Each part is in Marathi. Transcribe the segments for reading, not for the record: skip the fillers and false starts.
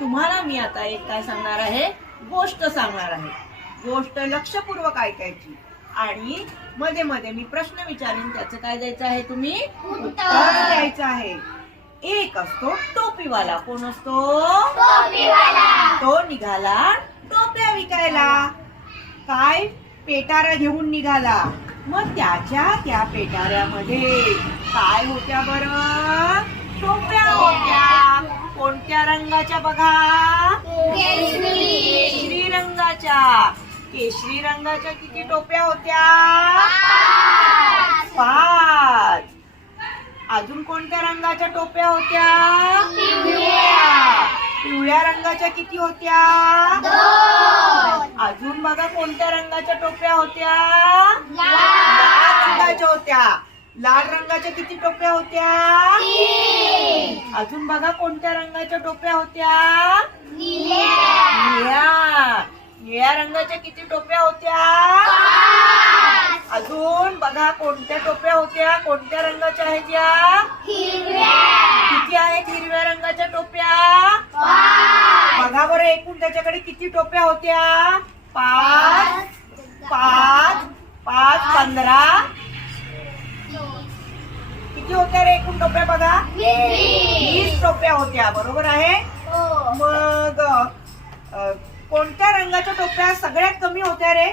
तुम्हाला मी आता एक काय सांगणार आहे, गोष्ट सांगणार आहे. गोष्ट लक्षपूर्वक ऐकायची आणि मध्ये मध्ये मी प्रश्न विचारेन, त्याचं काय द्यायचं आहे, तुम्ही उत्तर द्यायचं आहे. एक असतो टोपीवाला. कोण असतो? टोपीवाला. तो निघाला टोप्या विकायला. काय पेटारा घेऊन निघाला. मग त्या पेटाऱ्यामध्ये काय होत्या बरं? टोप्या होत्या. कोणत्या रंगाच्या बघा? केशरी रंगाच्या. केशरी रंगाच्या किती टोप्या होत्या? 5. अजून कोणत्या रंगाच्या टोप्या होत्या? पिवळ्या रंगाच्या किती होत्या? 2. अजून बघा कोणत्या रंगाच्या टोप्या होत्या? लाल रंगाच्या होत्या. लाल रंगाच्या किती टोप्या होत्या? 3. अजून बघा कोणत्या रंगाच्या टोप्या होत्या? निळ्या. निळ्या रंगाच्या किती टोप्या होत्या? 5. अजून बघा कोणत्या टोप्या होत्या? कोणत्या रंगाच्या आहेत या? हिरव्या. किती आहेत हिरव्या रंगाच्या टोप्या? 5. बघा बरं एकूण त्याच्याकडे किती टोप्या होत्या? 5 5 5 15. किती होत्या रे एकूण टोप्या बघा? 20 टोप्या होत्या. बरोबर आहे. मग कोणत्या रंगाच्या टोप्या सगळ्यात कमी होत्या रे?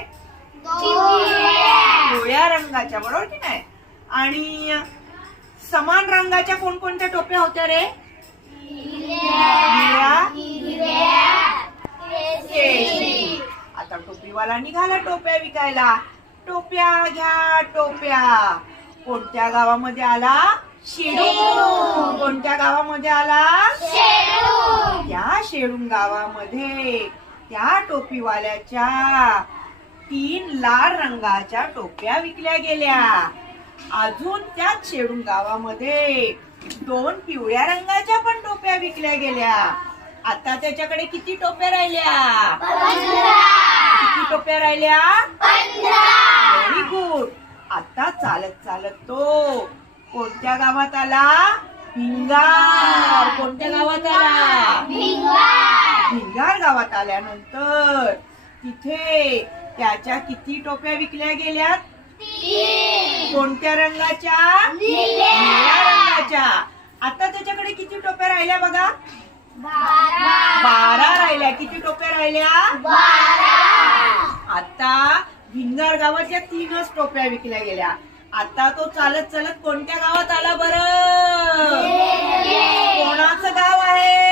पिवळ्या रंगाच्या. बरोबर की नाही? आणि समान रंगाच्या कोणकोणत्या टोप्या होत्या रे? केशरी. आता टोपीवाला निघाला टोप्या विकायला. टोप्या घ्या टोप्या. कोणत्या गावामध्ये आला? शेडून. कोणत्या गावामध्ये आला? त्या शेडून गावामध्ये त्या टोपीवाल्याच्या 3 लाल रंगाच्या टोप्या विकल्या गेल्या. अजून त्याच शेडून गावामध्ये 2 पिवळ्या रंगाच्या पण टोप्या विकल्या गेल्या. आता त्याच्याकडे किती टोप्या राहिल्या? 15. किती टोप्या राहिल्या? 15. Very good. आता चालत चालत तो कोणत्या गावात आला? भिंगार. कोणत्या गावात आला? भिंगार गावात आल्यानंतर तिथे त्याच्या किती टोप्या विकल्या गेल्या? 3. कोणत्या रंगाच्या? निळ्या रंगाच्या. आता त्याच्याकडे किती टोप्या राहिल्या बघा? 12 राहिल्या. किती टोप्या राहिल्या? 12. आता भिंगार गावात या 3च टोप्या विकल्या गेल्या. आता तो चालत चालत कोणत्या गावात आला बरं? कोणाचं गाव आहे?